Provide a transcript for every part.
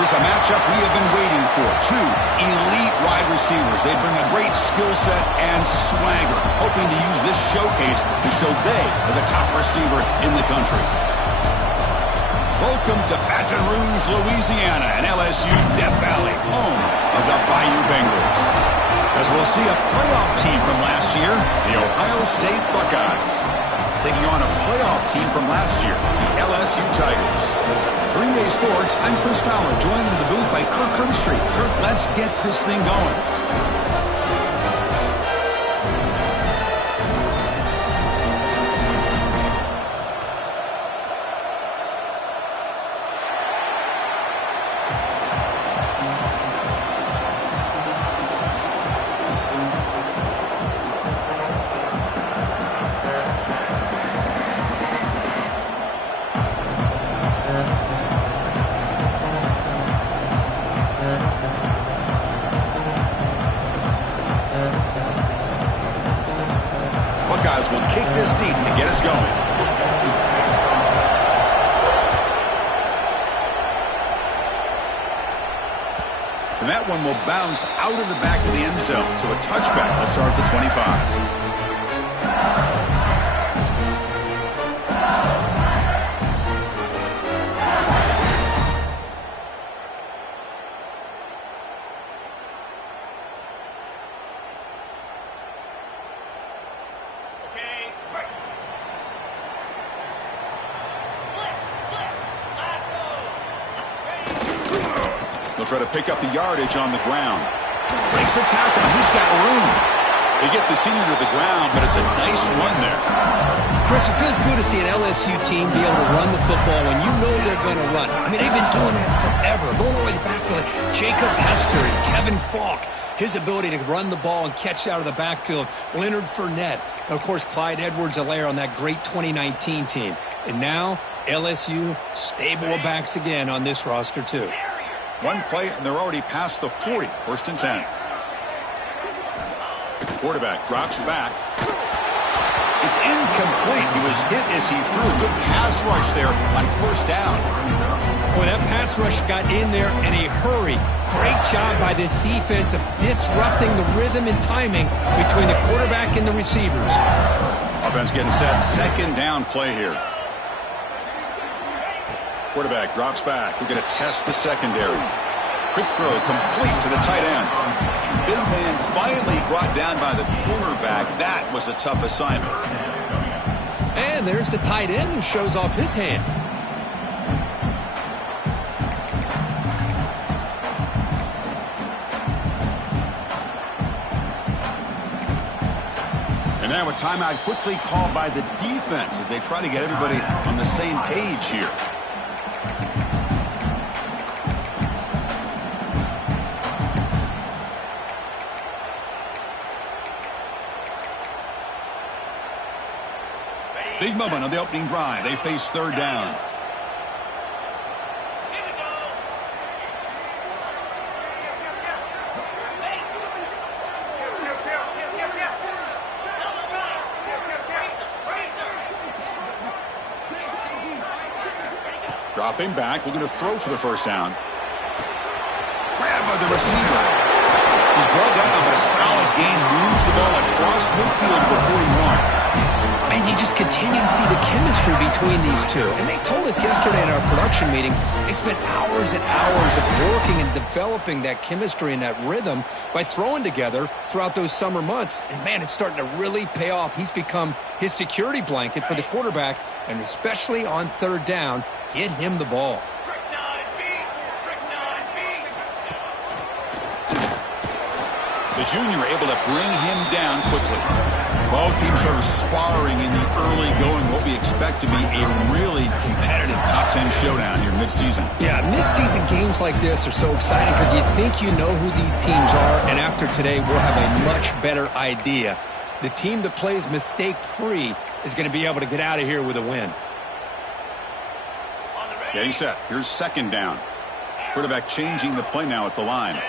This is a matchup we have been waiting for. Two elite wide receivers. They bring a great skill set and swagger, hoping to use this showcase to show they are the top receiver in the country. Welcome to Baton Rouge, Louisiana, and LSU's Death Valley, home of the Bayou Bengals. As we'll see a playoff team from last year, the Ohio State Buckeyes, taking on a playoff team from last year, the LSU Tigers. Green Bay Sports, I'm Chris Fowler, joined in the booth by Kirk Herbstreit. Kirk, let's get this thing going. Buckeyes will kick this deep to get us going. And that one will bounce out of the back of the end zone. So a touchback will start at the 25. They'll try to pick up the yardage on the ground. Breaks a tackle. He's got room. They get the senior to the ground, but it's a nice run there. Chris, it feels good to see an LSU team be able to run the football when you know they're going to run. I mean, they've been doing that forever, going all the way back to Jacob Hester and Kevin Falk. His ability to run the ball and catch out of the backfield. Leonard Fournette. And, of course, Clyde Edwards-Helaire on that great 2019 team. And now, LSU stable of backs again on this roster, too. One play, and they're already past the 40. First and 10. Quarterback drops back. It's incomplete. He was hit as he threw. Good pass rush there on first down. Boy, that pass rush got in there in a hurry. Great job by this defense of disrupting the rhythm and timing between the quarterback and the receivers. Offense getting set. Second down play here. Quarterback drops back. We're going to test the secondary. Quick throw complete to the tight end. Big man finally brought down by the cornerback. That was a tough assignment. And there's the tight end who shows off his hands. And now a timeout quickly called by the defense as they try to get everybody on the same page here. Big moment on the opening drive. They face third down. Dropping back, looking to throw for the first down. Grab by the receiver. He's brought down, but a solid gain moves the ball across midfield to the 41. Man, you just continue to see the chemistry between these two. And they told us yesterday in our production meeting, they spent hours and hours of working and developing that chemistry and that rhythm by throwing together throughout those summer months. And, man, it's starting to really pay off. He's become his security blanket for the quarterback, and especially on third down, get him the ball. The junior able to bring him down quickly. Both teams sort of sparring in the early going, what we expect to be a really competitive top 10 showdown here midseason. Yeah, midseason games like this are so exciting because you think you know who these teams are, and after today we'll have a much better idea. The team that plays mistake-free is going to be able to get out of here with a win. Getting set. Here's second down. Quarterback changing the play now at the line.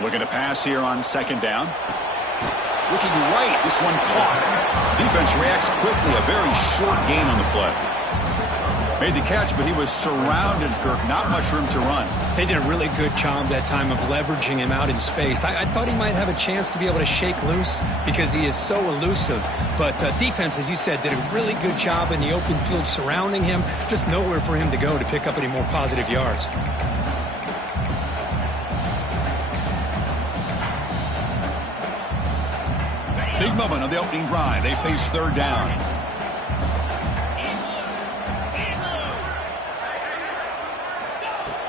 Looking to pass here on second down. Looking right. This one caught. Defense reacts quickly. A very short gain on the play. Made the catch, but he was surrounded, Kirk. Not much room to run. They did a really good job that time of leveraging him out in space. I thought he might have a chance to be able to shake loose because he is so elusive. But defense, as you said, did a really good job in the open field surrounding him. Just nowhere for him to go to pick up any more positive yards. Big moment on the opening drive. They face third down.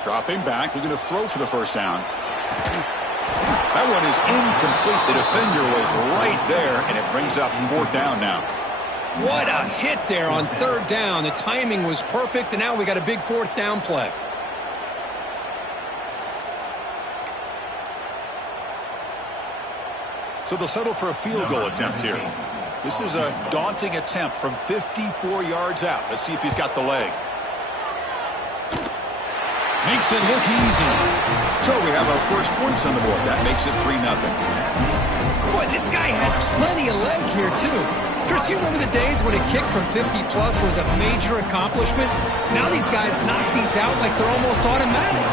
Dropping back, looking to throw for the first down. That one is incomplete. The defender was right there, and it brings up fourth down now. What a hit there on third down. The timing was perfect, and now we got a big fourth down play. So they'll settle for a field goal attempt here. This is a daunting attempt from 54 yards out. Let's see if he's got the leg. Makes it look easy. So we have our first points on the board. That makes it 3-0. Boy, this guy had plenty of leg here, too. Chris, you remember the days when a kick from 50-plus was a major accomplishment? Now these guys knock these out like they're almost automatic.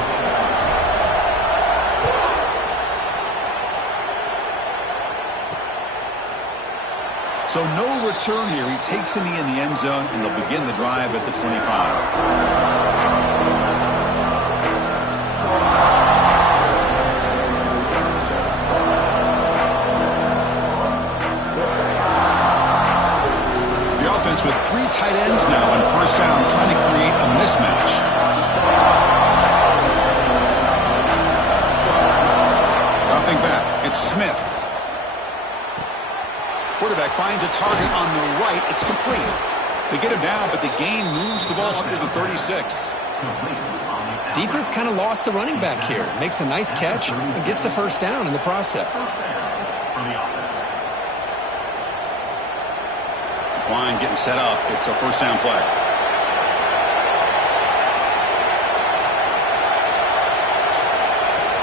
So no return here. He takes a knee in the end zone, and they'll begin the drive at the 25. With three tight ends now on first down, trying to create a mismatch. Dropping back, it's Smith. Quarterback finds a target on the right. It's complete. They get him down, but the gain moves the ball up to the 36. Defense kind of lost a running back here. Makes a nice catch and gets the first down in the process. Line getting set up. It's a first down play.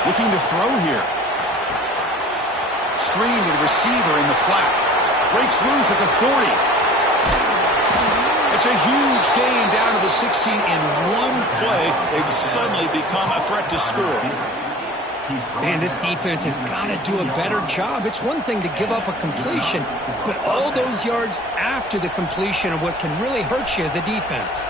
Looking to throw here. Screen to the receiver in the flat. Breaks loose at the 40. It's a huge gain down to the 16 in one play. They've suddenly become a threat to score. Man, this defense has got to do a better job. It's one thing to give up a completion, but all those yards after the completion are what can really hurt you as a defense.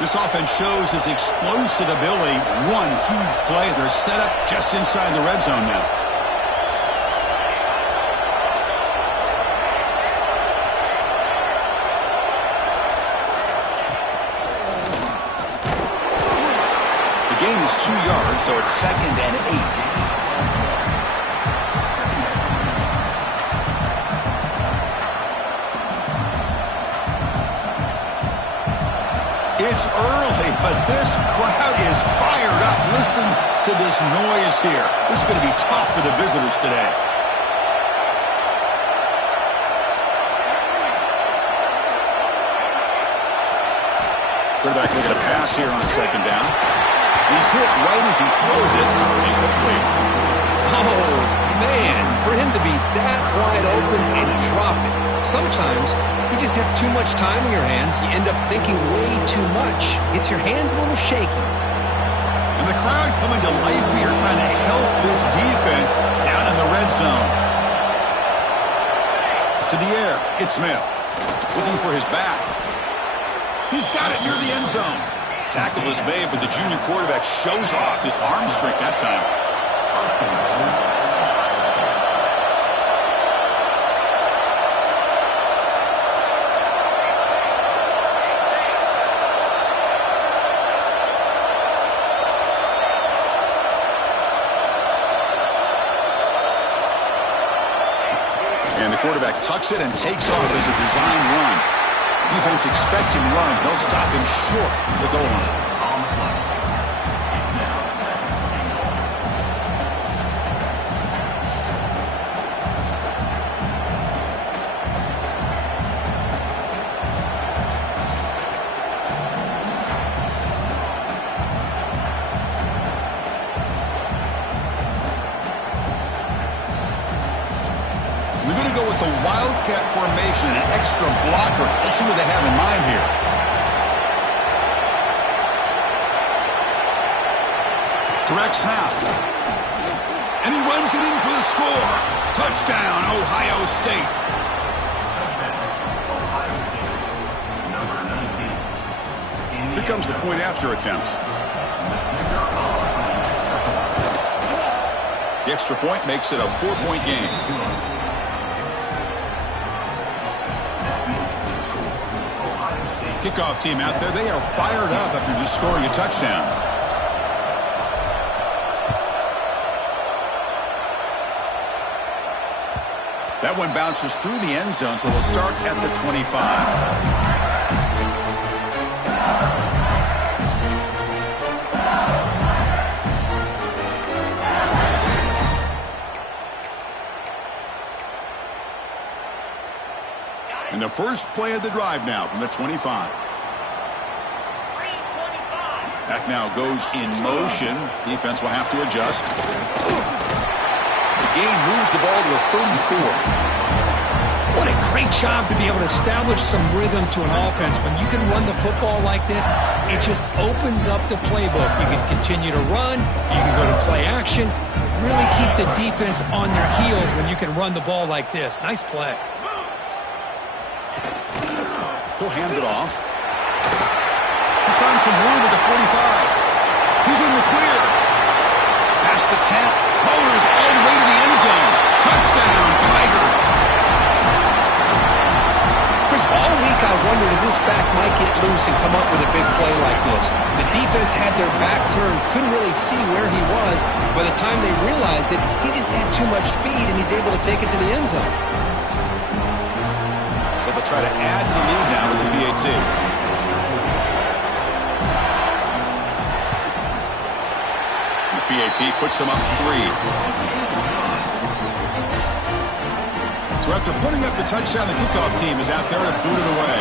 This offense shows its explosive ability. One huge play. They're set up just inside the red zone now. Gain is 2 yards, so it's 2nd and 8. It's early, but this crowd is fired up. Listen to this noise here. This is going to be tough for the visitors today. Quarterback looking to pass here on second down. He's hit right as he throws it. Incomplete. Oh, man, for him to be that wide open and drop it. Sometimes you just have too much time in your hands. You end up thinking way too much. Gets your hands a little shaky. And the crowd coming to life here, trying to help this defense down in the red zone. To the air, it's Smith. Looking for his back. He's got it near the end zone. Tackle is made, but the junior quarterback shows off his arm strength that time. And the quarterback tucks it and takes off as a design run. Defense expecting run. They'll stop him short of the goal line. We're going to go with the Wildcat formation, an extra blocker. Let's see what they have in mind here. Direct snap. And he runs it in for the score. Touchdown, Ohio State. Here comes the point after attempt. The extra point makes it a 4-point game. Kickoff team out there, they are fired up after just scoring a touchdown. That one bounces through the end zone, so they'll start at the 25. And the first play of the drive now from the 25. Back now goes in motion. Defense will have to adjust. The game moves the ball to the 34. What a great job to be able to establish some rhythm to an offense. When you can run the football like this, it just opens up the playbook. You can continue to run. You can go to play action. You really keep the defense on their heels when you can run the ball like this. Nice play. He'll hand it off. He's found some room at the 45. He's in the clear. Past the 10. Motors all the way to the end zone. Touchdown, Tigers. Chris, all week I wondered if this back might get loose and come up with a big play like this. The defense had their back turned, couldn't really see where he was. By the time they realized it, he just had too much speed, and he's able to take it to the end zone. They'll try to add to the lead now with the PAT. The PAT puts them up 3. So after putting up the touchdown, the kickoff team is out there to boot it away.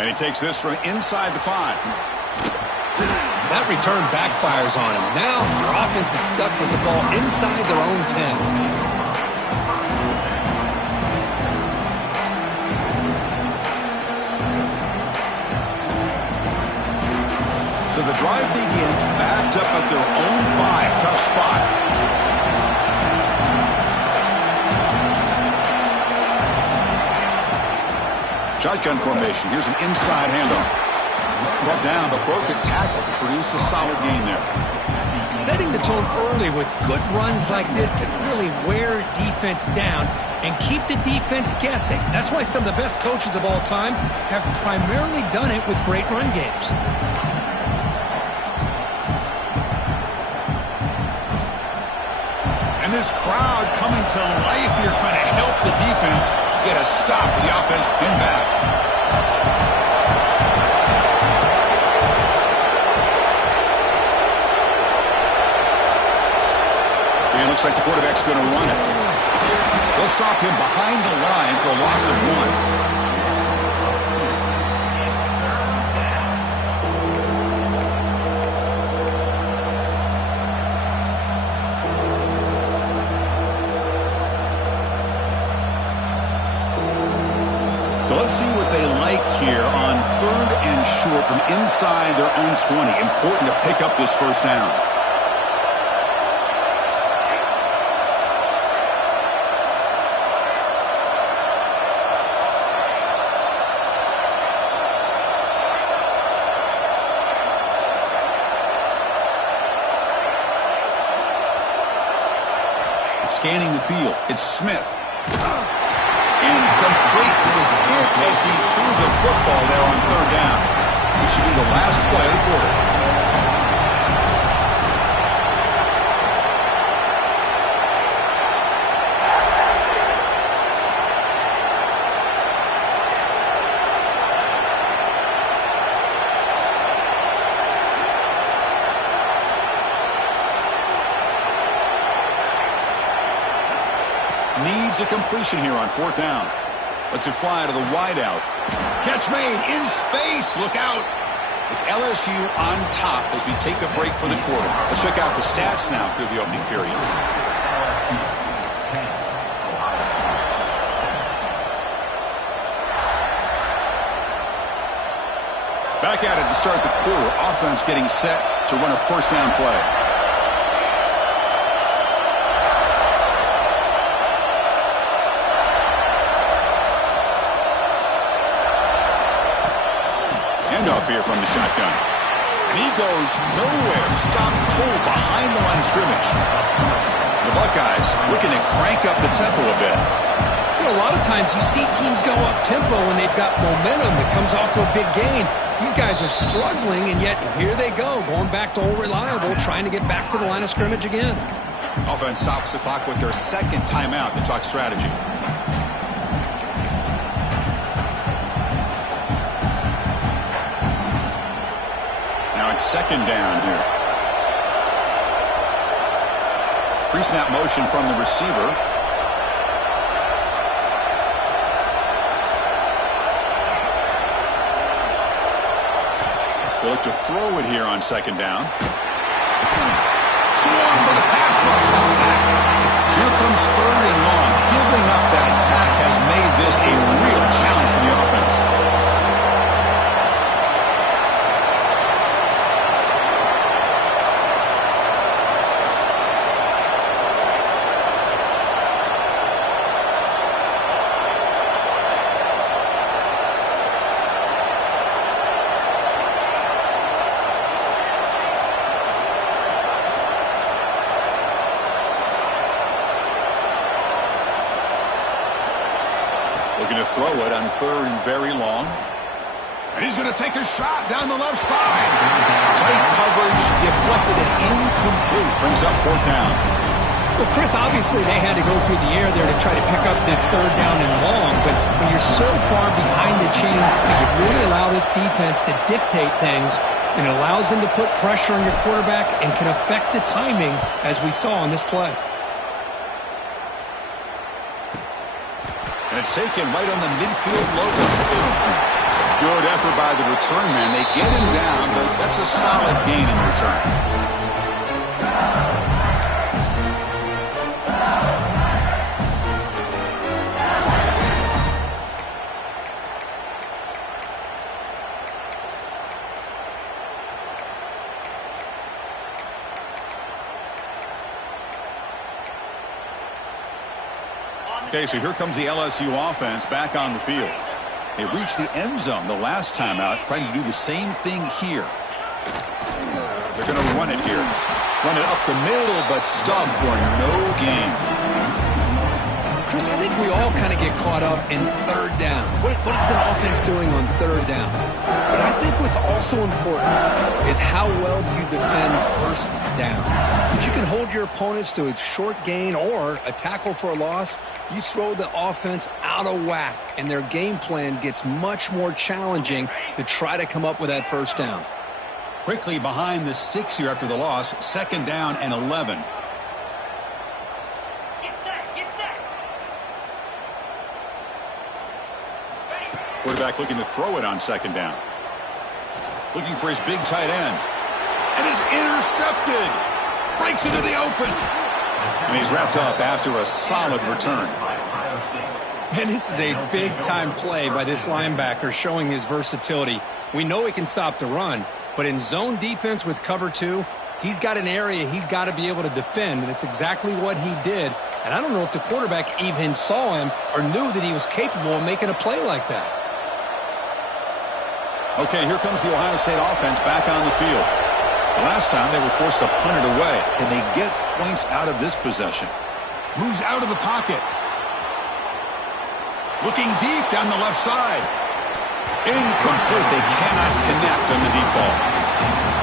And he takes this from inside the 5. That return backfires on him. Now your offense is stuck with the ball inside their own 10. So the drive begins backed up at their own 5. Tough spot. Shotgun formation. Here's an inside handoff. Brought down, but broke a tackle to produce a solid gain there. Setting the tone early with good runs like this can really wear defense down and keep the defense guessing. That's why some of the best coaches of all time have primarily done it with great run games. And this crowd coming to life here, trying to help the defense get a stop with the offense pinned back. And it looks like the quarterback's going to run it. They'll stop him behind the line for a loss of 1. So let's see what they like here on 3rd and short from inside their own 20. Important to pick up this first down. Scanning the field, it's Smith. Incomplete. It was hit as he threw the football there on 3rd down. This should be the last play of the quarter. Needs a completion here on 4th down. Let's it fly to the wideout. Catch made in space. Look out. It's LSU on top as we take a break for the quarter. Let's check out the stats now through the opening period. Back at it to start the quarter. Offense getting set to run a first down play. Handoff here from the shotgun. And he goes nowhere. Stopped cold behind the line of scrimmage. The Buckeyes looking to crank up the tempo a bit. You know, a lot of times you see teams go up-tempo when they've got momentum that comes off to a big gain. These guys are struggling, and yet here they go, going back to old reliable, trying to get back to the line of scrimmage again. Offense stops the clock with their second timeout to talk strategy. Now it's second down here. Pre-snap motion from the receiver. They look to throw it here on second down. Swarm for the pass rush, a sack. So here comes third and long. Giving up that sack has made this a real challenge for the offense. Looking to throw it on third and very long. And he's going to take a shot down the left side. Tight coverage, deflected and incomplete. Brings up fourth down. Well, Chris, obviously they had to go through the air there to try to pick up this third down and long, but when you're so far behind the chains, you really allow this defense to dictate things, and it allows them to put pressure on your quarterback and can affect the timing, as we saw on this play. And it's taken right on the midfield logo. Good effort by the return man. They get him down, but that's a solid gain in return. Okay, so here comes the LSU offense back on the field. They reached the end zone the last time out, trying to do the same thing here. They're going to run it here. Run it up the middle, but stop for no gain. Chris, I think we all kind of get caught up in third down. What is an offense doing on third down? But I think what's also important is how well do you defend first down. If you can hold your opponents to a short gain or a tackle for a loss, you throw the offense out of whack, and their game plan gets much more challenging to try to come up with that first down. Quickly behind the sticks here after the loss, second down and 11. Quarterback looking to throw it on second down. Looking for his big tight end. And is intercepted. Breaks into the open. And he's wrapped up after a solid return. And this is a big-time play by this linebacker, showing his versatility. We know he can stop the run, but in zone defense with cover two, he's got an area he's got to be able to defend, and it's exactly what he did. And I don't know if the quarterback even saw him or knew that he was capable of making a play like that. Okay, here comes the Ohio State offense back on the field. The last time they were forced to punt it away. Can they get points out of this possession? Moves out of the pocket. Looking deep down the left side. Incomplete. They cannot connect on the deep ball.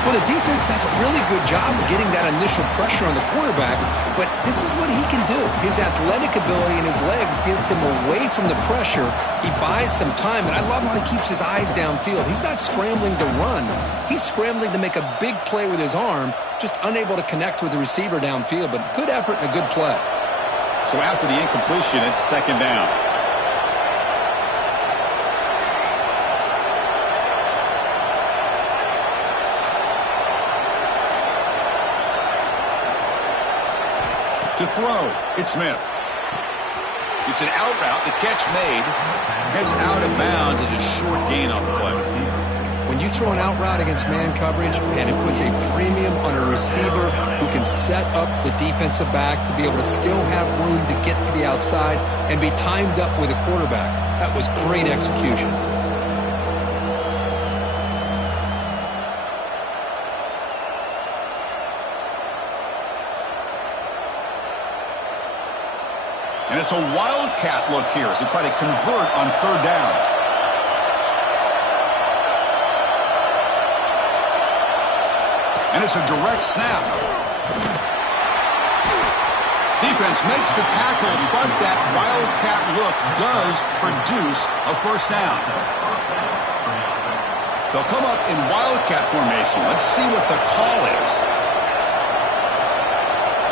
Well, the defense does a really good job of getting that initial pressure on the quarterback, but this is what he can do. His athletic ability and his legs gets him away from the pressure. He buys some time, and I love how he keeps his eyes downfield. He's not scrambling to run. He's scrambling to make a big play with his arm, just unable to connect with the receiver downfield, but good effort and a good play. So after the incompletion, it's second down. To throw, it's Smith. It's an out route. The catch made. Heads out of bounds as a short gain on the play. When you throw an out route against man coverage, and it puts a premium on a receiver who can set up the defensive back to be able to still have room to get to the outside and be timed up with a quarterback. That was great execution. And it's a wildcat look here as they try to convert on third down. And it's a direct snap. Defense makes the tackle, but that wildcat look does produce a first down. They'll come up in wildcat formation. Let's see what the call is.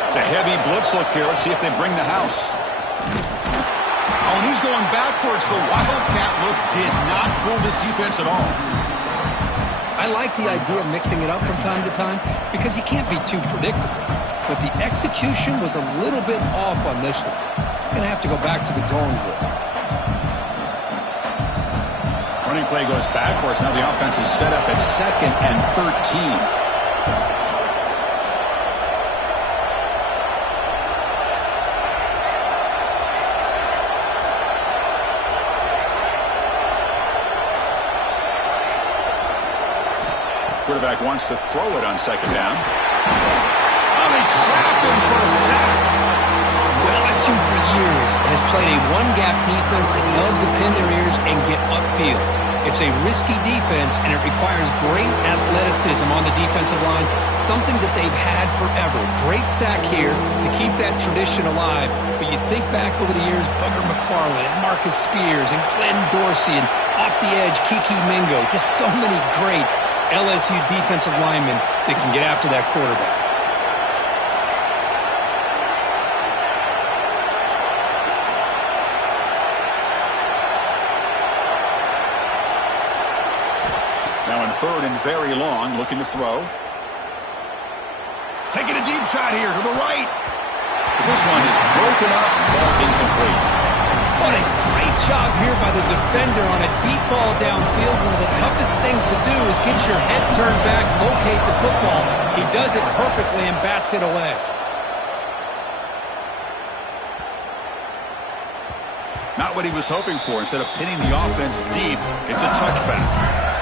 It's a heavy blitz look here. Let's see if they bring the house. Oh, and he's going backwards. The wildcat look did not fool this defense at all. I like the idea of mixing it up from time to time because you can't be too predictable. But the execution was a little bit off on this one. You're going to have to go back to the drawing board. Running play goes backwards. Now the offense is set up at 2nd and 13. Quarterback wants to throw it on 2nd down. Oh, they trap him for a sack. Well, LSU for years has played a one-gap defense that loves to pin their ears and get upfield. It's a risky defense, and it requires great athleticism on the defensive line, something that they've had forever. Great sack here to keep that tradition alive. But you think back over the years, Booger McFarland and Marcus Spears and Glenn Dorsey and off the edge, Kiki Mingo. Just so many great LSU defensive linemen that can get after that quarterback. Now in 3rd and very long, looking to throw. Taking a deep shot here to the right. But this one is broken up, falls incomplete. What a great job here by the defender on a deep ball downfield. One of the toughest things to do is get your head turned back, locate the football. He does it perfectly and bats it away. Not what he was hoping for. Instead of pinning the offense deep, it's a touchback.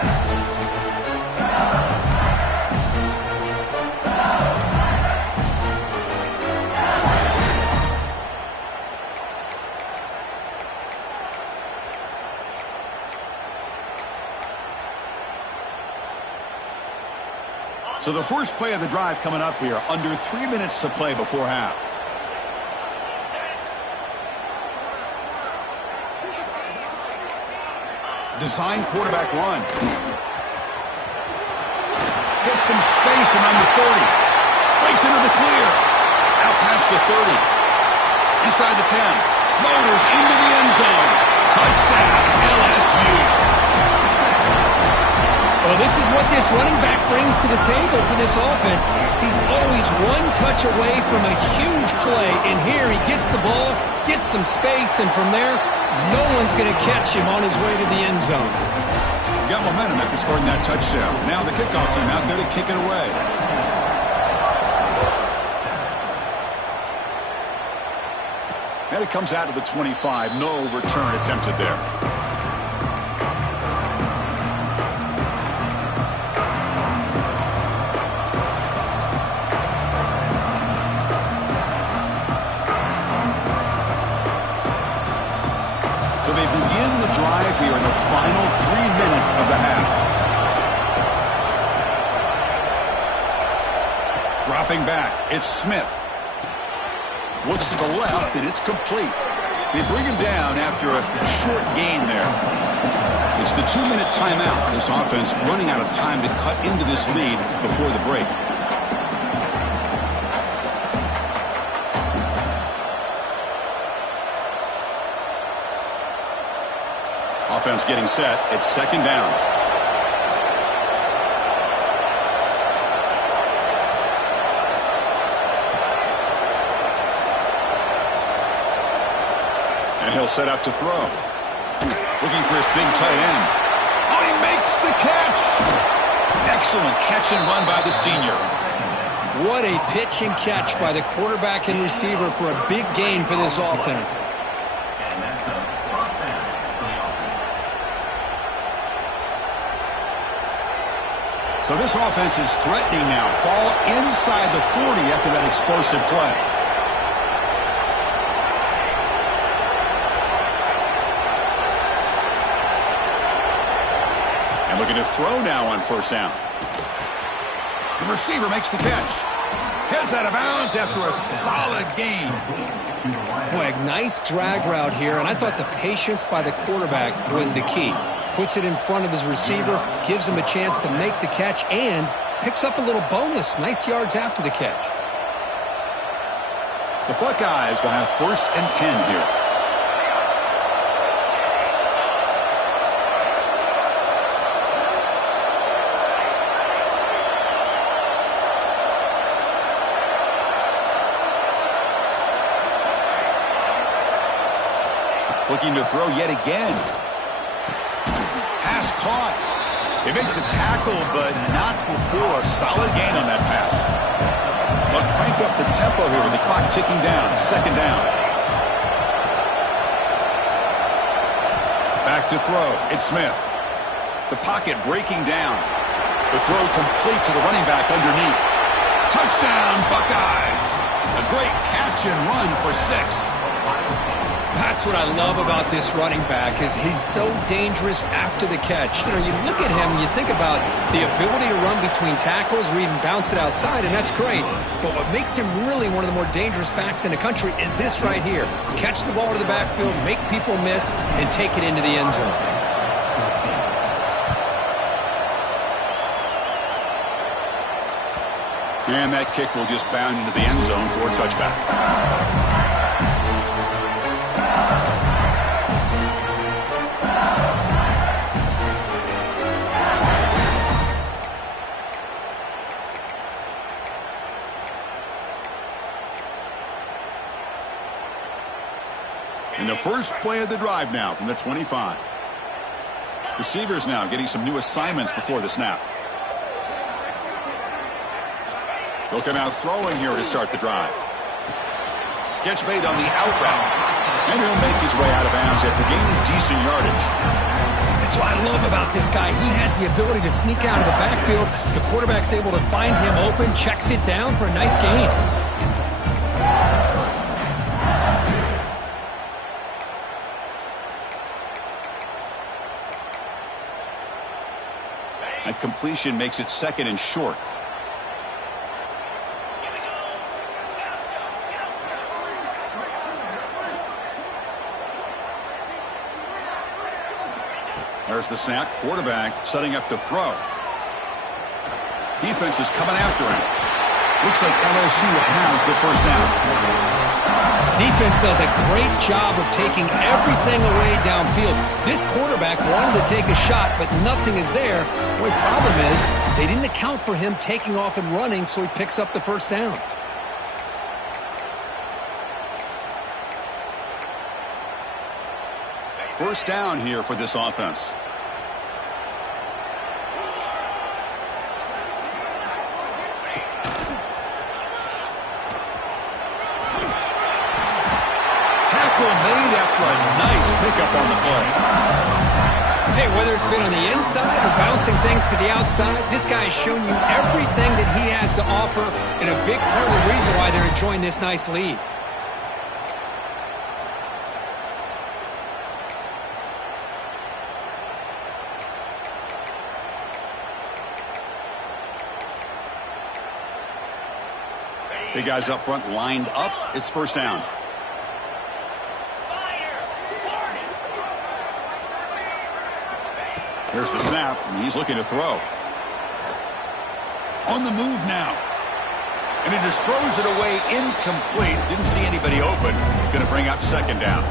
So the first play of the drive coming up here, under 3 minutes to play before half. Design quarterback run. Gets some space around the 30. Breaks into the clear. Out past the 30. Inside the 10. Motors into the end zone. Touchdown, LSU. Well, this is what this running back brings to the table for this offense. He's always one touch away from a huge play, and here he gets the ball, gets some space, and from there, no one's going to catch him on his way to the end zone. Got momentum after scoring that touchdown. Now the kickoff team out there to kick it away. And it comes out of the 25. No return attempted there. So they begin the drive here in the final 3 minutes of the half. Dropping back, it's Smith. Looks to the left, and it's complete. They bring him down after a short gain there. It's the 2-minute timeout. This offense running out of time to cut into this lead before the break. Offense getting set. It's 2nd down. And he'll set up to throw. Looking for his big tight end. Oh, he makes the catch. Excellent catch and run by the senior. What a pitch and catch by the quarterback and receiver for a big gain for this offense. So this offense is threatening now. Ball inside the 40 after that explosive play. And looking to throw now on first down. The receiver makes the catch. Heads out of bounds after a solid gain. Boy, a nice drag route here, and I thought the patience by the quarterback was the key. Puts it in front of his receiver, gives him a chance to make the catch, and picks up a little bonus. Nice yards after the catch. The Buckeyes will have 1st and 10 here. Looking to throw yet again. Pass caught. They make the tackle, but not before a solid gain on that pass. But crank up the tempo here with the clock ticking down. 2nd down. Back to throw. It's Smith. The pocket breaking down. The throw complete to the running back underneath. Touchdown, Buckeyes. A great catch and run for 6. That's what I love about this running back is he's so dangerous after the catch. You know, you look at him and you think about the ability to run between tackles or even bounce it outside, and that's great. But what makes him really one of the more dangerous backs in the country is this right here. Catch the ball to the backfield, make people miss, and take it into the end zone. And that kick will just bound into the end zone for a touchback. In the first play of the drive now from the 25. Receivers now getting some new assignments before the snap. They'll come out throwing here to start the drive. Catch made on the out route. And he'll make his way out of bounds after gaining decent yardage. That's what I love about this guy. He has the ability to sneak out of the backfield. The quarterback's able to find him open, checks it down for a nice gain. That completion makes it 2nd and short. There's the snap. Quarterback setting up to throw. Defense is coming after him. Looks like LSU has the first down. Defense does a great job of taking everything away downfield. This quarterback wanted to take a shot, but nothing is there. The only problem is they didn't account for him taking off and running, so he picks up the first down. First down here for this offense. Made after a nice pickup on the play. Hey, whether it's been on the inside or bouncing things to the outside, this guy has shown you everything that he has to offer, and a big part of the reason why they're enjoying this nice lead. Big guys up front lined up. It's first down. Here's the snap, and he's looking to throw. On the move now. And he just throws it away incomplete. Didn't see anybody open. He's going to bring up 2nd down.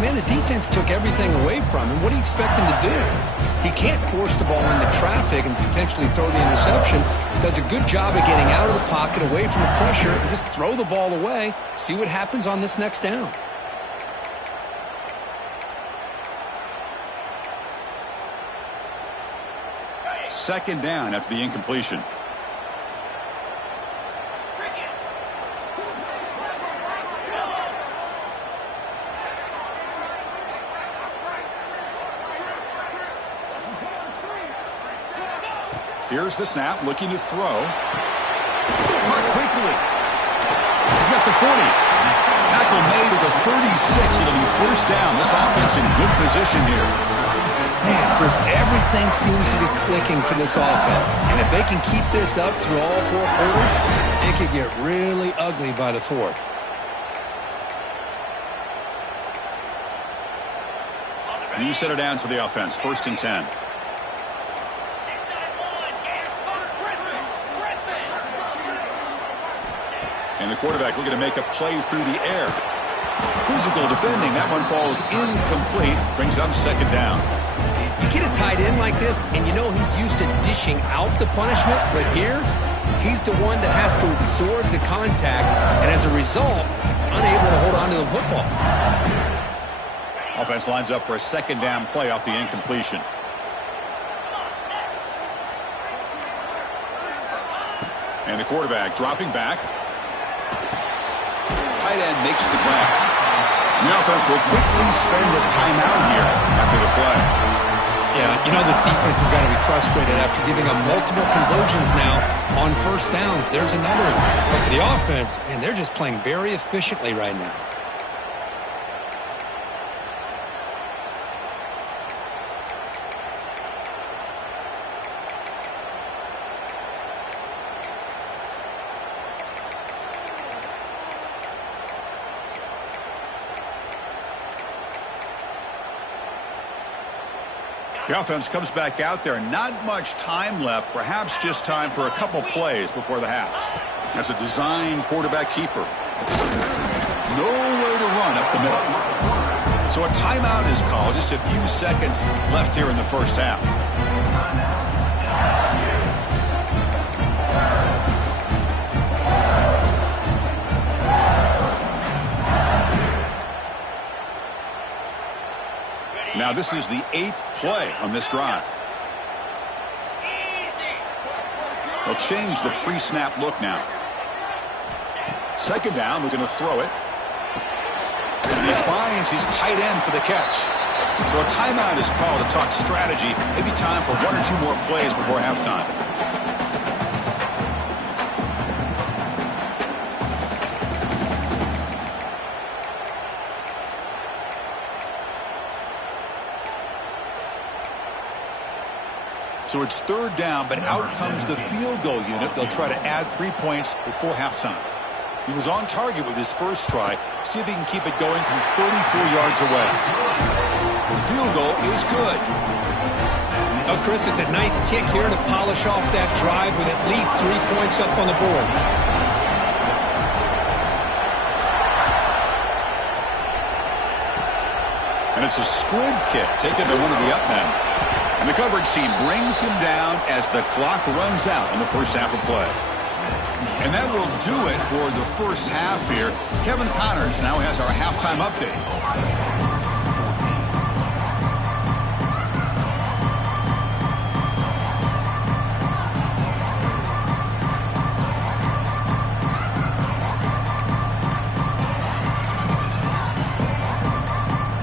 Man, the defense took everything away from him. What do you expect him to do? He can't force the ball into traffic and potentially throw the interception. Does a good job of getting out of the pocket, away from the pressure, and just throw the ball away. See what happens on this next down. Second down after the incompletion. Here's the snap, looking to throw. Caught quickly. He's got the 40. Tackle made at the 36. It'll be first down. This offense in good position here. Man, Chris, everything seems to be clicking for this offense. And if they can keep this up through all four quarters, it could get really ugly by the fourth. New set it down for the offense. First and 10. And the quarterback looking to make a play through the air. Physical defending. That one falls incomplete. Brings up second down. You get a tight end like this, and you know he's used to dishing out the punishment. But here, he's the one that has to absorb the contact. And as a result, he's unable to hold on to the football. Offense lines up for a second down play off the incompletion. And the quarterback dropping back. Tight end makes the grab. The offense will quickly spend a timeout here after the play. Yeah, you know this defense has got to be frustrated after giving up multiple conversions now on first downs. There's another one. But for the offense, man, they're just playing very efficiently right now. The offense comes back out there. Not much time left. Perhaps just time for a couple plays before the half. That's a design quarterback keeper. Nowhere to run up the middle. So a timeout is called. Just a few seconds left here in the first half. Now this is the 8th play on this drive. They'll change the pre-snap look now. Second down, we're going to throw it. And he finds his tight end for the catch. So a timeout is called to talk strategy. Maybe time for one or two more plays before halftime. So it's third down, but out comes the field goal unit. They'll try to add 3 points before halftime. He was on target with his first try. See if he can keep it going from 34 yards away. The field goal is good. Oh, Chris, it's a nice kick here to polish off that drive with at least 3 points up on the board. And it's a squib kick taken to one of the up men. And the coverage team brings him down as the clock runs out in the first half of play. And that will do it for the first half here. Kevin Connors now has our halftime update.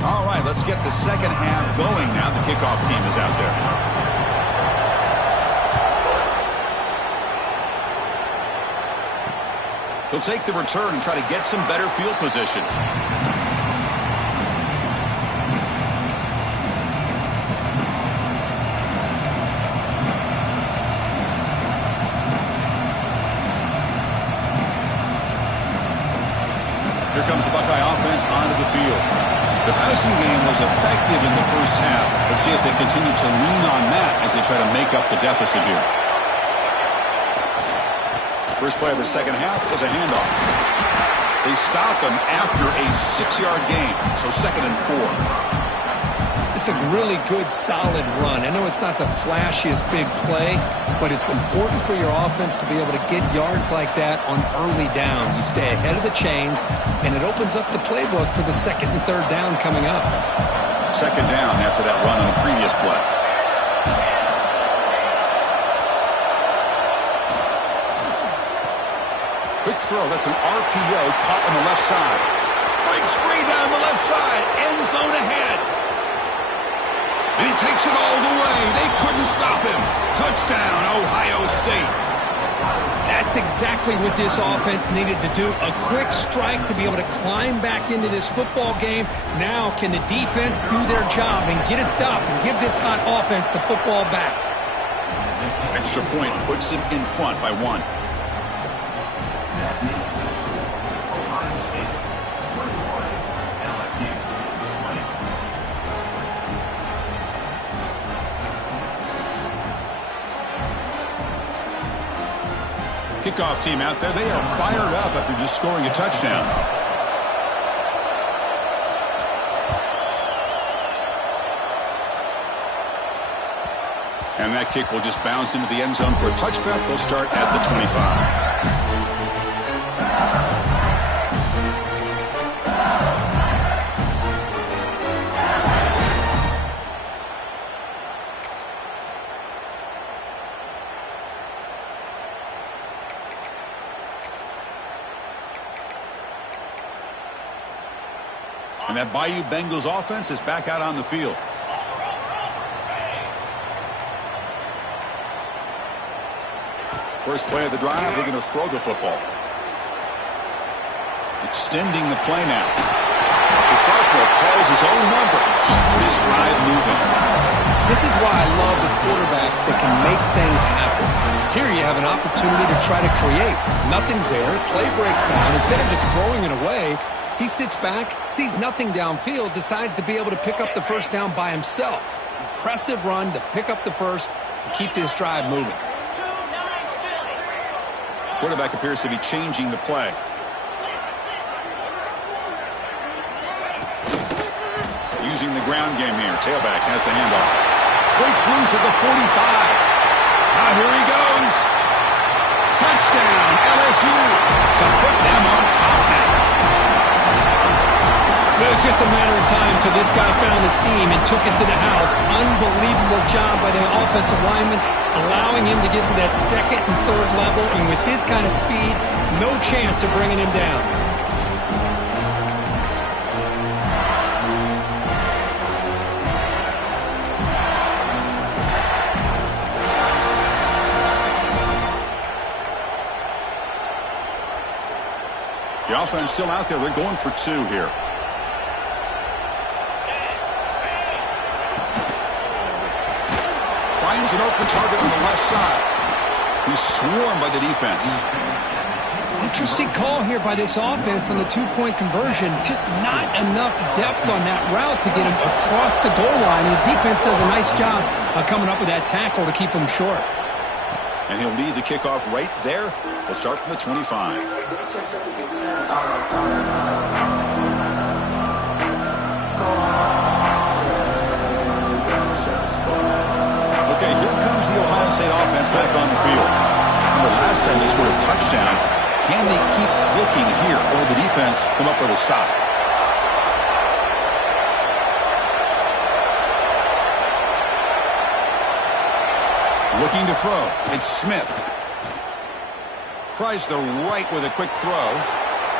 All right, let's get the second half going now. The kickoff team is out there. He'll take the return and try to get some better field position. Here comes the Buckeye offense onto the field. The passing game was effective in the first half. Let's see if they continue to lean on that as they try to make up the deficit here. First play of the second half was a handoff. They stop him after a 6-yard gain, so 2nd and 4. It's a really good, solid run. I know it's not the flashiest big play, but it's important for your offense to be able to get yards like that on early downs. You stay ahead of the chains, and it opens up the playbook for the 2nd and 3rd down coming up. Second down after that run on the previous play. Quick throw. That's an RPO caught on the left side. Breaks free down the left side. End zone ahead. And he takes it all the way. They couldn't stop him. Touchdown, Ohio State. That's exactly what this offense needed to do. A quick strike to be able to climb back into this football game. Now can the defense do their job and get a stop and give this hot offense the football back? Extra point puts him in front by 1. Kickoff team out there, they are fired up after just scoring a touchdown. And that kick will just bounce into the end zone for a touchback. They'll start at the 25. And that Bayou Bengals offense is back out on the field. First play of the drive, they're going to throw the football. Extending the play now. The Southpaw calls his own number and keeps this drive moving. This is why I love the quarterbacks that can make things happen. Here you have an opportunity to try to create. Nothing's there. Play breaks down. Instead of just throwing it away, he sits back, sees nothing downfield, decides to be able to pick up the first down by himself. Impressive run to pick up the first and keep this drive moving. Quarterback appears to be changing the play. Using the ground game here. Tailback has the handoff. Breaks loose at the 45. Now here he goes. Touchdown, LSU, to put them on top now. It was just a matter of time until this guy found the seam and took it to the house. Unbelievable job by the offensive lineman, allowing him to get to that second and third level, and with his kind of speed, no chance of bringing him down. The offense still out there. They're going for 2 here. Finds an open target on the left side. He's swarmed by the defense. Interesting call here by this offense on the 2-point conversion. Just not enough depth on that route to get him across the goal line. And the defense does a nice job of coming up with that tackle to keep him short. And he'll lead the kickoff right there. They'll start from the 25. Okay, here comes the Ohio State offense back on the field. Remember last time they scored a touchdown. Can they keep clicking here, or will the defense come up with a stop? Looking to throw. It's Smith. Tries the right with a quick throw.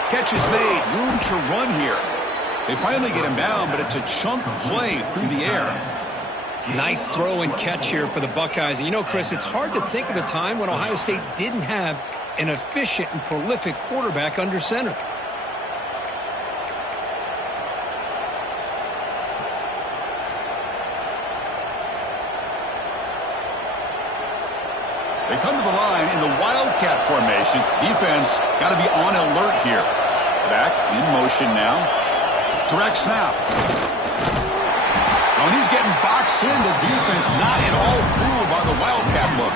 Catch is made. Room to run here. They finally get him down, but it's a chunk play through the air. Nice throw and catch here for the Buckeyes. And you know, Chris, it's hard to think of a time when Ohio State didn't have an efficient and prolific quarterback under center. They come to the line in the Wildcat formation. Defense got to be on alert here. Back in motion now. Direct snap. When he's getting boxed in, the defense not at all fooled by the Wildcat look.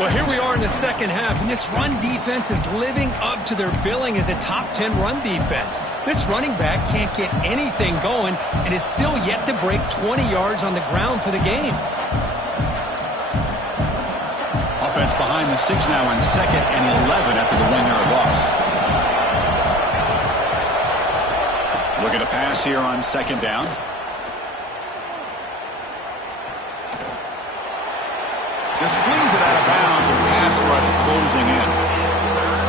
Well, here we are in the second half, and this run defense is living up to their billing as a top 10 run defense. This running back can't get anything going and is still yet to break 20 yards on the ground for the game. Offense behind the 6 now on 2nd and 11 after the 1-yard loss. Looking to pass here on 2nd down. Just flings it out of bounds with pass rush closing in.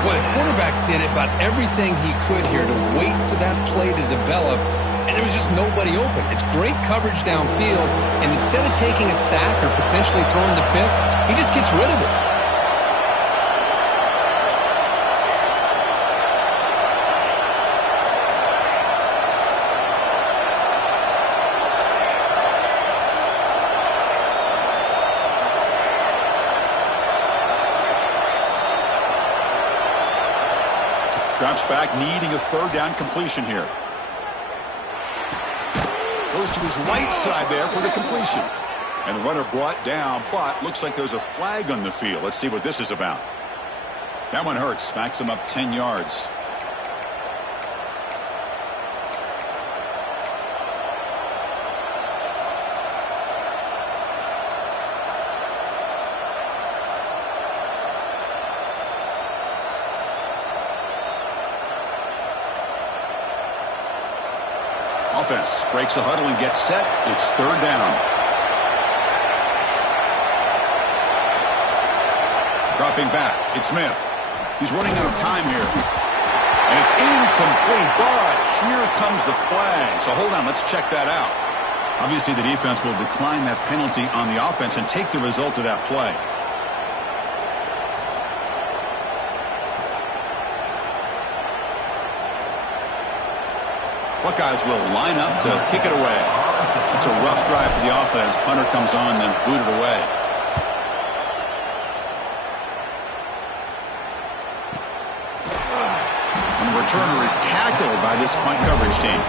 Well, the quarterback did about everything he could here to wait for that play to develop, and there was just nobody open. It's great coverage downfield, and instead of taking a sack or potentially throwing the pick, he just gets rid of it. Drops back, needing a third down completion here. Goes to his right side there for the completion. And the runner brought down, but looks like there's a flag on the field. Let's see what this is about. That one hurts. Smacks him up 10 yards. Offense breaks a huddle and gets set. It's third down. Dropping back. It's Smith. He's running out of time here. And it's incomplete, but here comes the flag. So hold on, let's check that out. Obviously, the defense will decline that penalty on the offense and take the result of that play. Buckeyes will line up to kick it away. It's a rough drive for the offense. Punter comes on and booted away. And the returner is tackled by this punt coverage team.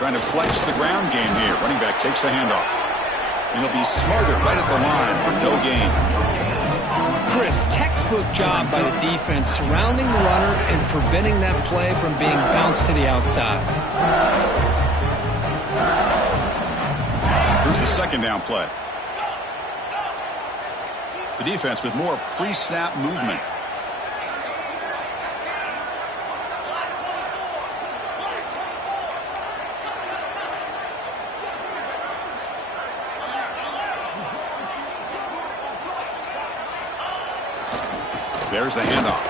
Trying to flex the ground game here. Running back takes the handoff. And he'll be smarter right at the line for no gain. Chris, textbook job by the defense surrounding the runner and preventing that play from being bounced to the outside. Here's the second down play. The defense with more pre-snap movement. There's the handoff.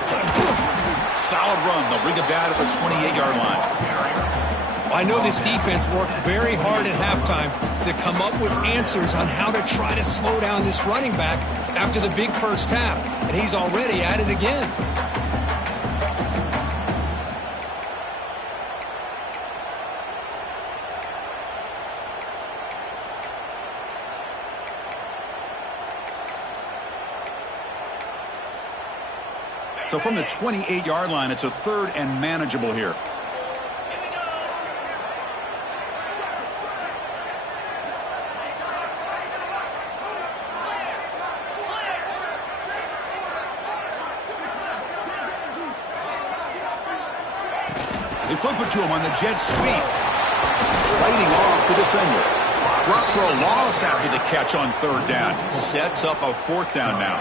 Solid run. They'll bring it down at the 28-yard line. I know this defense worked very hard at halftime to come up with answers on how to try to slow down this running back after the big first half, and he's already at it again. So from the 28-yard line, it's a third and manageable here. They flip it to him on the jet sweep. Fighting off the defender. Drop for a loss after the catch on third down. Sets up a fourth down now.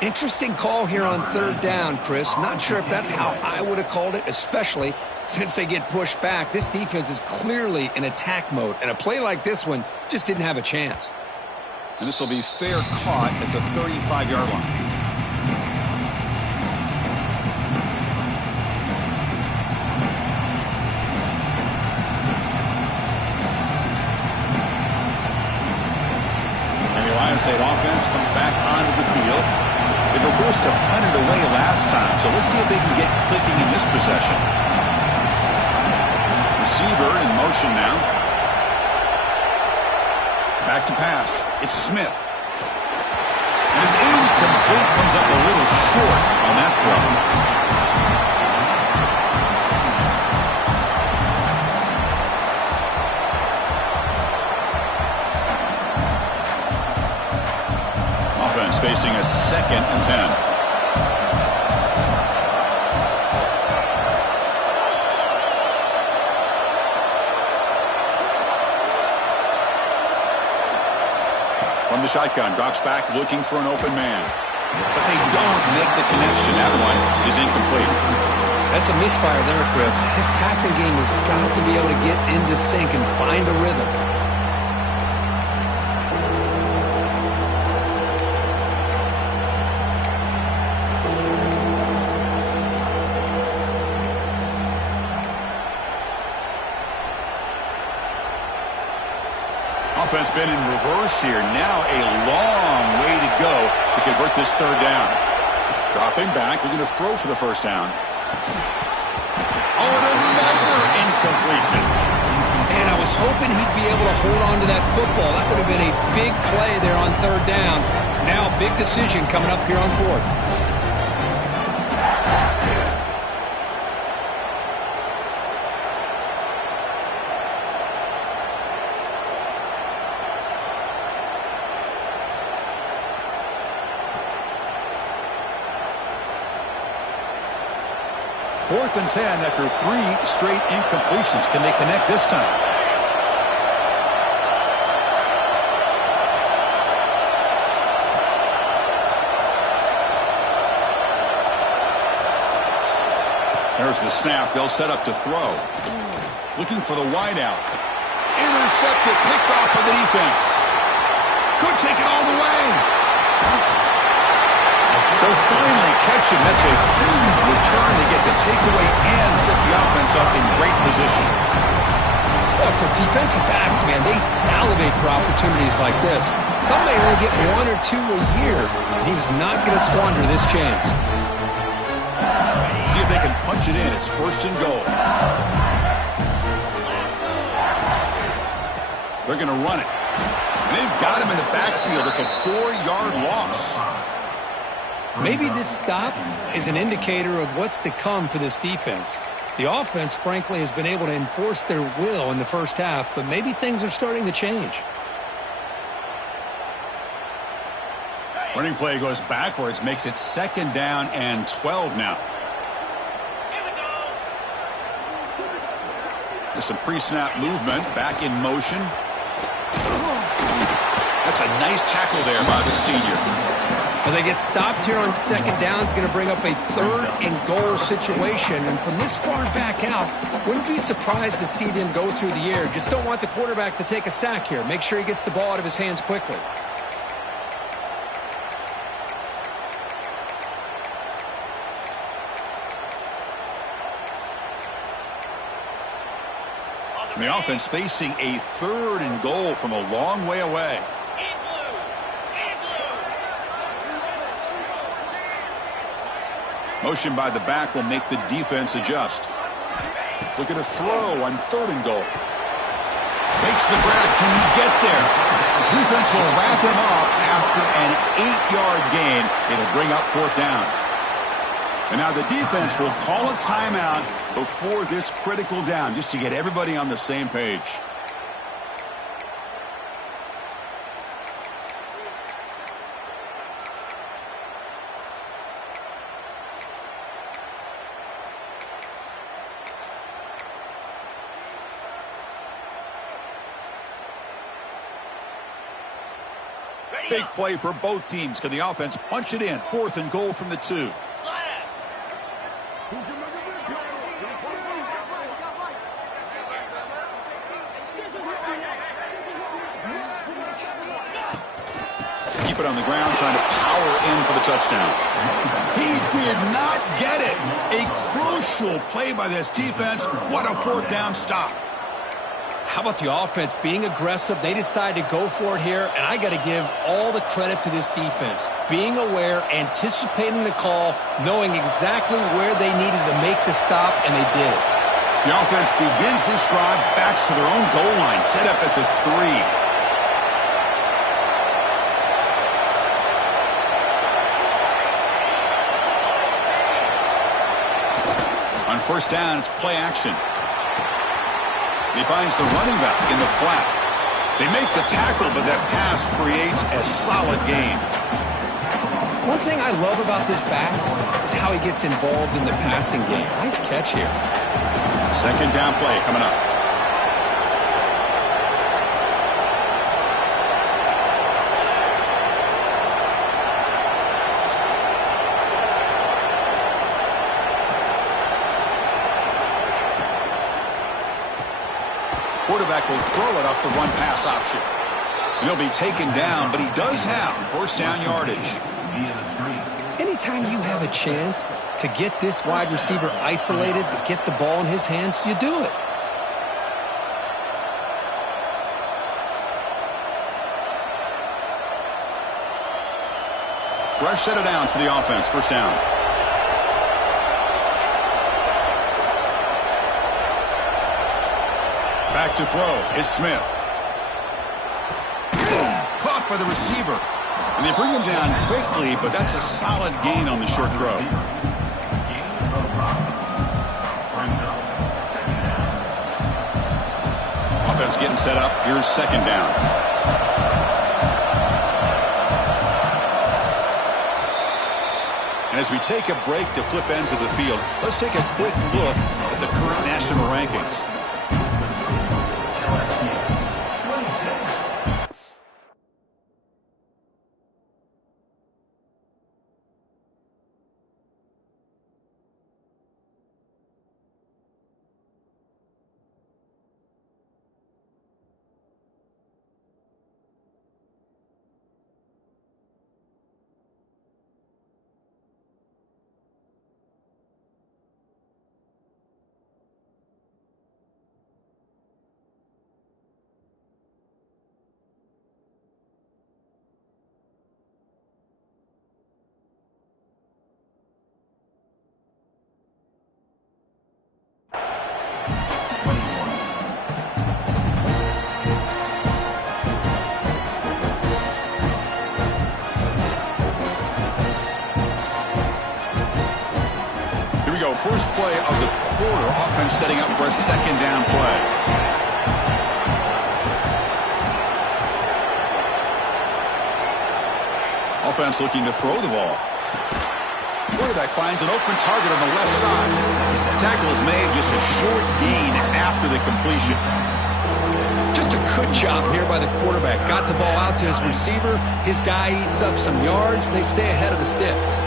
Interesting call here on third down, Chris. Not sure if that's how I would have called it, especially since they get pushed back. This defense is clearly in attack mode, and a play like this one just didn't have a chance. And this will be fair caught at the 35-yard line. And the Ohio State offense comes back onto the field. They were forced to punt it away last time, so let's see if they can get clicking in this possession. Receiver in motion now. Back to pass. It's Smith. And it's incomplete. Comes up a little short on that throw. Facing a 2nd and 10. From the shotgun, drops back looking for an open man. But they don't make the connection. That one is incomplete. That's a misfire there, Chris. This passing game has got to be able to get into sync and find a rhythm. Offense been in reverse here. Now a long way to go to convert this third down. Dropping back, looking to throw for the first down. Oh, and another incompletion. And I was hoping he'd be able to hold on to that football. That would have been a big play there on third down. Now, big decision coming up here on fourth. Fourth and 10 after 3 straight incompletions. Can they connect this time? There's the snap. They'll set up to throw. Looking for the wideout. Intercepted, picked off by the defense. Could take it all the way. They'll finally catch him. That's a huge return. They get the takeaway and set the offense up in great position. Well, for defensive backs, man, they salivate for opportunities like this. Some may only get 1 or 2 a year, and he was not going to squander this chance. See if they can punch it in. It's first and goal. They're going to run it. And they've got him in the backfield. It's a 4-yard loss. Maybe this stop is an indicator of what's to come for this defense. The offense, frankly, has been able to enforce their will in the first half, but maybe things are starting to change. Running play goes backwards, makes it 2nd down and 12 now. There's some pre-snap movement, back in motion. That's a nice tackle there by the senior. Well, they get stopped here on 2nd down. It's going to bring up a 3rd and goal situation. And from this far back out, wouldn't be surprised to see them go through the air. Just don't want the quarterback to take a sack here. Make sure he gets the ball out of his hands quickly. And the offense facing a 3rd and goal from a long way away. Motion by the back will make the defense adjust. Look at a throw on 3rd and goal. Makes the grab. Can he get there? Defense will wrap him up after an 8-yard gain. It'll bring up 4th down. And now the defense will call a timeout before this critical down, just to get everybody on the same page. Big play for both teams. Can the offense punch it in? 4th and goal from the 2. Keep it on the ground, trying to power in for the touchdown. He did not get it. A crucial play by this defense. What a 4th down stop. How about the offense being aggressive? They decided to go for it here, and I got to give all the credit to this defense. Being aware, anticipating the call, knowing exactly where they needed to make the stop, and they did it. The offense begins this drive, backs to their own goal line, set up at the 3. On 1st down, it's play action. He finds the running back in the flat. They make the tackle, but that pass creates a solid gain. One thing I love about this back is how he gets involved in the passing game. Nice catch here. 2nd down play coming up. quarterback will throw it off the run-pass option. And he'll be taken down, but he does have first down yardage. Anytime you have a chance to get this wide receiver isolated, to get the ball in his hands, you do it. Fresh set of downs for the offense. First down. Back to throw. It's Smith. Caught by the receiver. And they bring him down quickly, but that's a solid gain on the short throw. Offense getting set up. Here's second down. And as we take a break to flip ends of the field, let's take a quick look at the current national rankings. First play of the quarter. Offense setting up for a second down play. Offense looking to throw the ball. Quarterback finds an open target on the left side. Tackle is made, just a short gain after the completion. Just a good job here by the quarterback. Got the ball out to his receiver. His guy eats up some yards. They stay ahead of the sticks.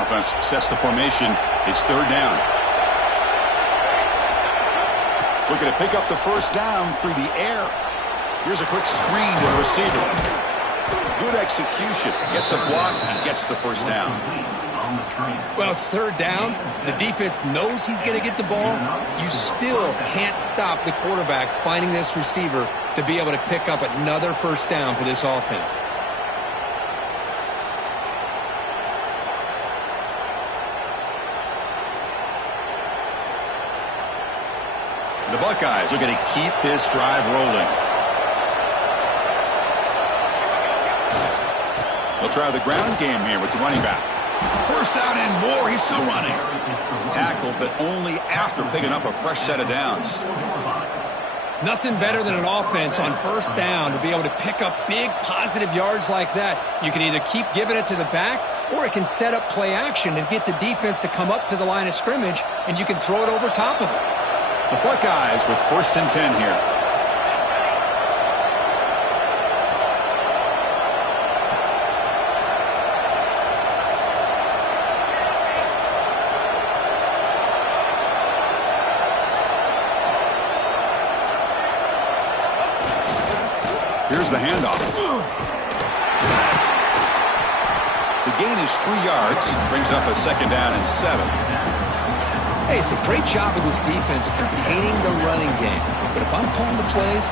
Offense sets the formation. It's third down. Looking to pick up the first down through the air. Here's a quick screen to the receiver. Good execution. Gets a block and gets the first down. Well, it's third down. The defense knows he's going to get the ball. You still can't stop the quarterback finding this receiver to be able to pick up another first down for this offense. The Buckeyes are going to keep this drive rolling. They'll try the ground game here with the running back. First down and more. He's still running. Tackled, but only after picking up a fresh set of downs. Nothing better than an offense on first down to be able to pick up big positive yards like that. You can either keep giving it to the back, or it can set up play action and get the defense to come up to the line of scrimmage, and you can throw it over top of it. The Buckeyes with first and 10 here. Here's the handoff. The gain is 3 yards. Brings up a second down and 7. Hey, it's a great job of this defense containing the running game. But if I'm calling the plays,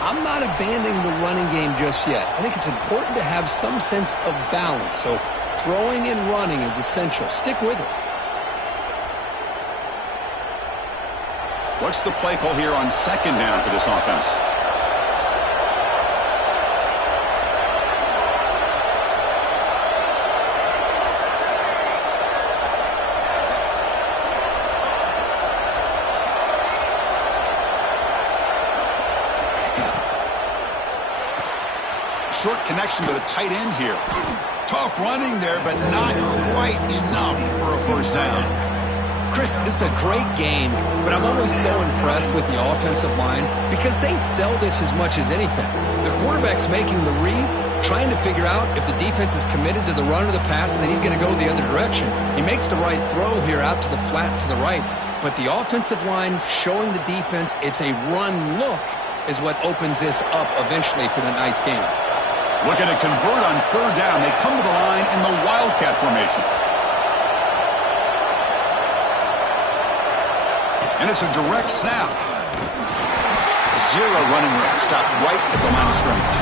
I'm not abandoning the running game just yet. I think it's important to have some sense of balance. So throwing and running is essential. Stick with it. What's the play call here on second down for this offense? Short connection to the tight end here. Tough running there, but not quite enough for a first down. Chris, this is a great game, but I'm always so impressed with the offensive line because they sell this as much as anything. The quarterback's making the read, trying to figure out if the defense is committed to the run or the pass, and then he's going to go the other direction. He makes the right throw here out to the flat to the right, but the offensive line showing the defense it's a run look is what opens this up eventually for the nice game. Looking to convert on third down. They come to the line in the Wildcat formation. And it's a direct snap. Zero running room. Stop right at the line of scrimmage.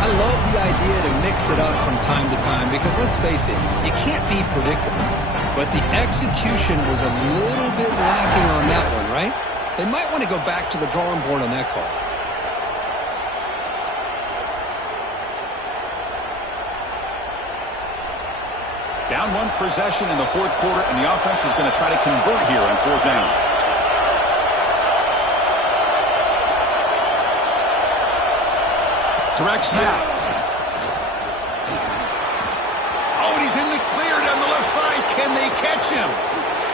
I love the idea to mix it up from time to time because, let's face it, you can't be predictable. But the execution was a little bit lacking on that one, right? They might want to go back to the drawing board on that call. Down one possession in the fourth quarter, and the offense is going to try to convert here on fourth down. Direct snap. Oh, and he's in the clear down the left side. Can they catch him?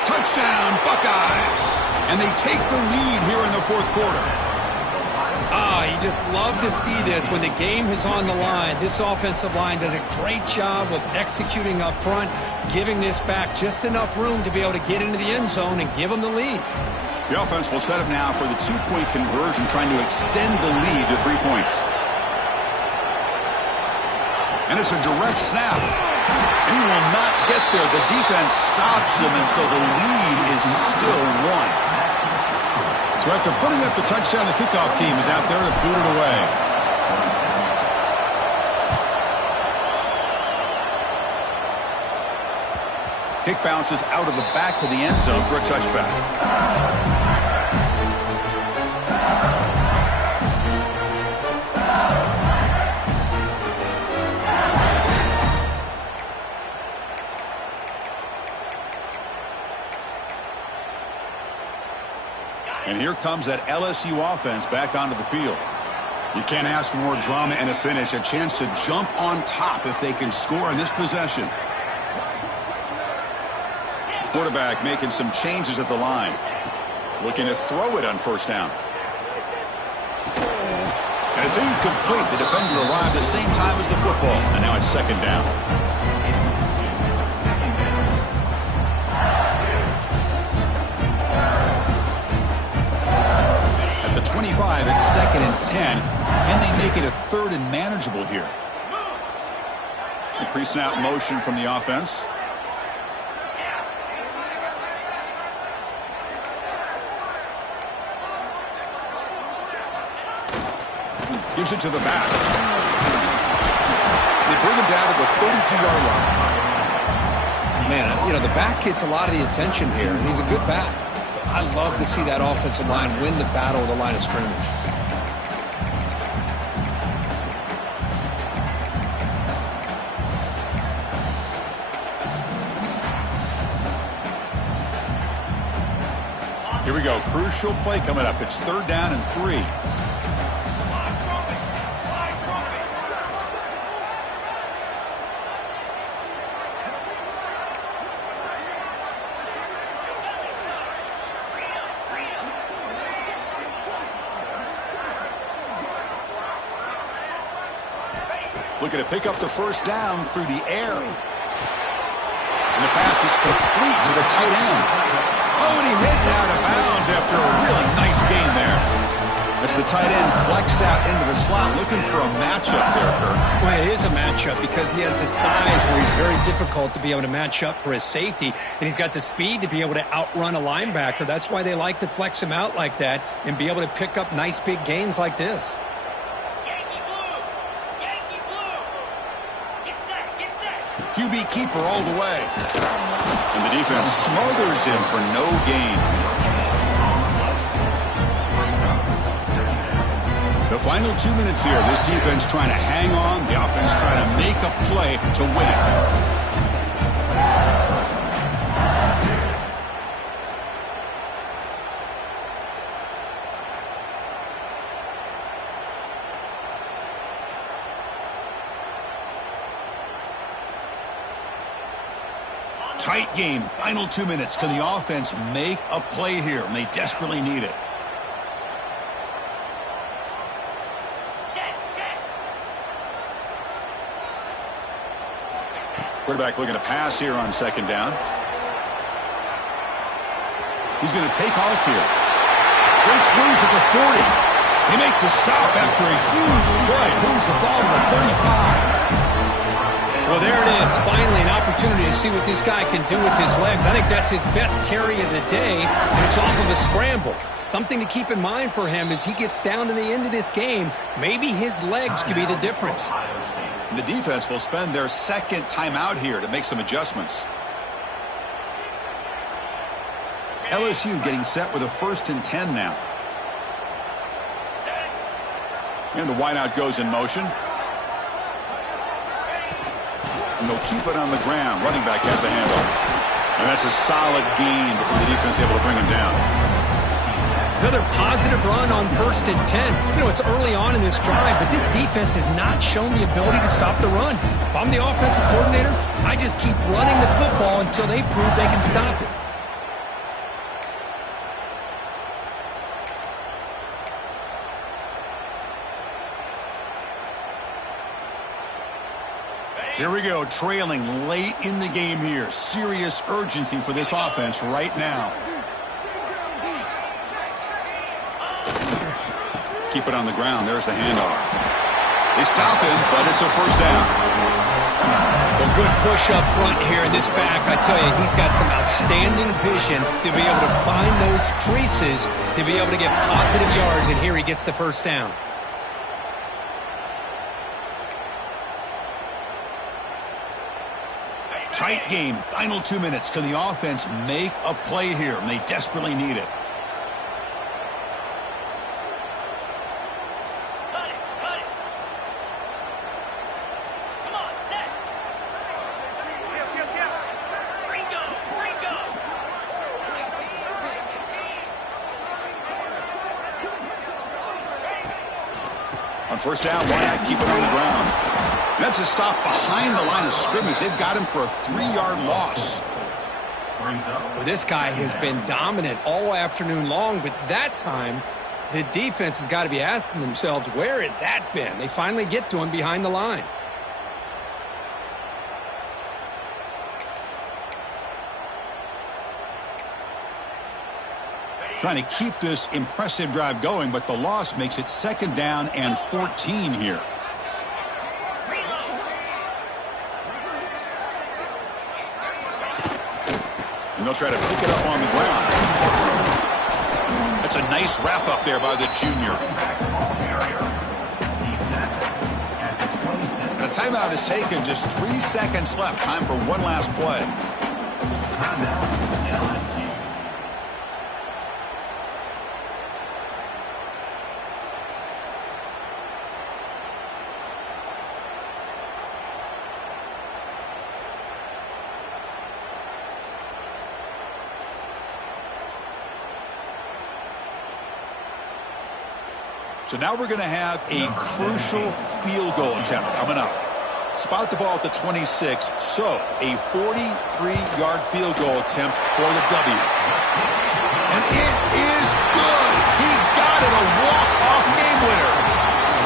Touchdown, Buckeyes. And they take the lead here in the fourth quarter. You just love to see this when the game is on the line. This offensive line does a great job of executing up front, giving this back just enough room to be able to get into the end zone and give them the lead. The offense will set up now for the two-point conversion, trying to extend the lead to 3 points. And it's a direct snap. And he will not get there. The defense stops him, and so the lead is still one. So after putting up the touchdown, the kickoff team is out there to boot it away. Kick bounces out of the back of the end zone for a touchback. And here comes that LSU offense back onto the field. You can't ask for more drama and a finish. A chance to jump on top if they can score in this possession. Quarterback making some changes at the line. Looking to throw it on first down. And it's incomplete. The defender arrived the same time as the football. And now it's second down. At the 25, it's second and 10. And they make it a third and manageable here. Pre-snap motion from the offense. Gives it to the back. They bring him down to the 32-yard line. Man, you know, the back gets a lot of the attention here, and he's a good back. I love to see that offensive line win the battle of the line of scrimmage. Here we go. Crucial play coming up. It's third down and 3. Looking to pick up the first down through the air. And the pass is complete to the tight end. Oh, and he heads out of bounds after a really nice game there. As the tight end flexed out into the slot, looking for a matchup there, Kirk. Well, it is a matchup because he has the size where he's very difficult to be able to match up for his safety, and he's got the speed to be able to outrun a linebacker. That's why they like to flex him out like that and be able to pick up nice big gains like this. QB keeper all the way. And the defense smothers him for no gain. The final 2 minutes here. This defense trying to hang on. The offense trying to make a play to win it. Tight game, final 2 minutes. Can the offense make a play here? And they desperately need it. Quarterback looking to pass here on second down. He's going to take off here. Breaks loose at the 40. They make the stop after a huge play. Moves the ball to the 35. Well, there it is. Finally, an opportunity to see what this guy can do with his legs. I think that's his best carry of the day, and it's off of a scramble. Something to keep in mind for him as he gets down to the end of this game. Maybe his legs could be the difference. The defense will spend their second timeout here to make some adjustments. LSU getting set with a 1st and 10 now. And the wideout goes in motion. And they'll keep it on the ground. Running back has the handoff. And that's a solid gain before the defense able to bring him down. Another positive run on 1st and 10. You know, it's early on in this drive, but this defense has not shown the ability to stop the run. If I'm the offensive coordinator, I just keep running the football until they prove they can stop it. Here we go, trailing late in the game here. Serious urgency for this offense right now. Keep it on the ground. There's the handoff. They stop him, but it's a 1st down. Well, good push up front here in this back. I tell you, he's got some outstanding vision to be able to find those creases, to be able to get positive yards, and here he gets the 1st down. Tight game. Final 2 minutes. Can the offense make a play here? And they desperately need it. Come on, set. Ringo. On 1st down, why not keep it on the ground? That's a stop behind the line of scrimmage. They've got him for a 3-yard loss. Well, this guy has been dominant all afternoon long, but that time the defense has got to be asking themselves, where has that been? They finally get to him behind the line. Trying to keep this impressive drive going, but the loss makes it 2nd down and 14 here. And they'll try to pick it up on the ground. That's a nice wrap up there by the junior. And a timeout is taken. Just 3 seconds left. Time for one last play. So now we're going to have a crucial field goal attempt coming up. Spot the ball at the 26, so a 43-yard field goal attempt for the W. And it is good. He got it, a walk-off game winner.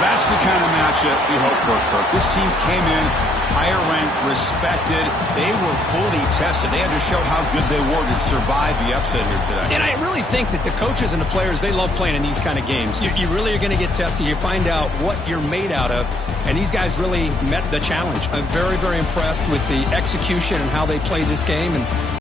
That's the kind of matchup we hope for, Kirk. This team came in higher ranked, respected. They were fully tested. They had to show how good they were to survive the upset here today. And I really think that the coaches and the players, they love playing in these kind of games. You really are going to get tested. You find out what you're made out of. And these guys really met the challenge. I'm very, very impressed with the execution and how they played this game. And